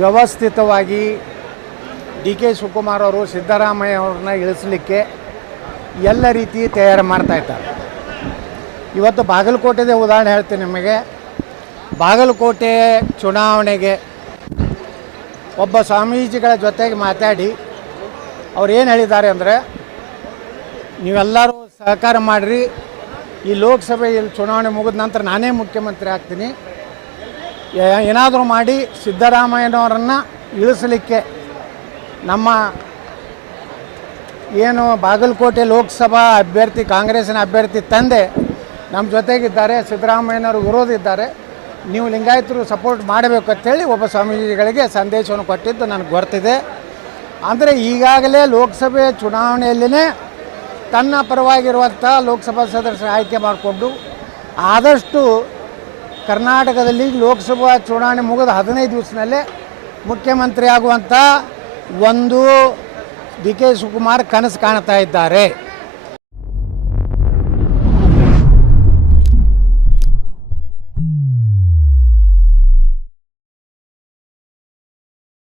ವ್ಯವಸ್ಥಿತವಾಗಿ D K Shivakumar ಅವರು ಸಿದ್ದರಾಮಯ್ಯ ಅವ್ರನ್ನ ಇಳಿಸಲಿಕ್ಕೆ ಎಲ್ಲ ರೀತಿ ತಯಾರು ಮಾಡ್ತಾ ಇದ್ದಾರೆ. ಇವತ್ತು ಬಾಗಲಕೋಟೆದೇ ಉದಾಹರಣೆ ಹೇಳ್ತೀನಿ ನಿಮಗೆ. ಬಾಗಲಕೋಟೆ ಚುನಾವಣೆಗೆ ಒಬ್ಬ ಸ್ವಾಮೀಜಿಗಳ ಜೊತೆಗೆ ಮಾತಾಡಿ ಅವ್ರು ಏನು ಹೇಳಿದ್ದಾರೆ ಅಂದರೆ, ನೀವೆಲ್ಲರೂ ಸಹಕಾರ ಮಾಡಿರಿ, ಈ ಲೋಕಸಭೆಯಲ್ಲಿ ಚುನಾವಣೆ ಮುಗಿದ ನಂತರ ನಾನೇ ಮುಖ್ಯಮಂತ್ರಿ ಆಗ್ತೀನಿ. ಏನಾದರೂ ಮಾಡಿ ಸಿದ್ದರಾಮಯ್ಯನವರನ್ನು ಇಳಿಸಲಿಕ್ಕೆ ನಮ್ಮ ಏನು ಬಾಗಲಕೋಟೆ ಲೋಕಸಭಾ ಅಭ್ಯರ್ಥಿ, ಕಾಂಗ್ರೆಸ್ಸಿನ ಅಭ್ಯರ್ಥಿ ತಂದೆ ನಮ್ಮ ಜೊತೆಗಿದ್ದಾರೆ, ಸಿದ್ದರಾಮಯ್ಯನವರು ವಿರೋಧ ನೀವು ಲಿಂಗಾಯತರು ಸಪೋರ್ಟ್ ಮಾಡಬೇಕು ಅಂತೇಳಿ ಒಬ್ಬ ಸ್ವಾಮೀಜಿಗಳಿಗೆ ಸಂದೇಶವನ್ನು ಕೊಟ್ಟಿದ್ದು ನನಗೆ ಗೊತ್ತಿದೆ. ಅಂದರೆ ಈಗಾಗಲೇ ಲೋಕಸಭೆ ಚುನಾವಣೆಯಲ್ಲಿನೇ ತನ್ನ ಪರವಾಗಿರುವಂಥ ಲೋಕಸಭಾ ಸದಸ್ಯರ ಆಯ್ಕೆ ಮಾಡಿಕೊಂಡು ಆದಷ್ಟು ಕರ್ನಾಟಕದಲ್ಲಿ ಲೋಕಸಭಾ ಚುನಾವಣೆ ಮುಗಿದ ಹದಿನೈದು ದಿವಸದಲ್ಲೇ ಮುಖ್ಯಮಂತ್ರಿ ಆಗುವಂಥ ಒಂದು ಡಿ ಕೆ ಶಿವಕುಮಾರ್ ಕನಸು ಕಾಣ್ತಾ ಇದ್ದಾರೆ.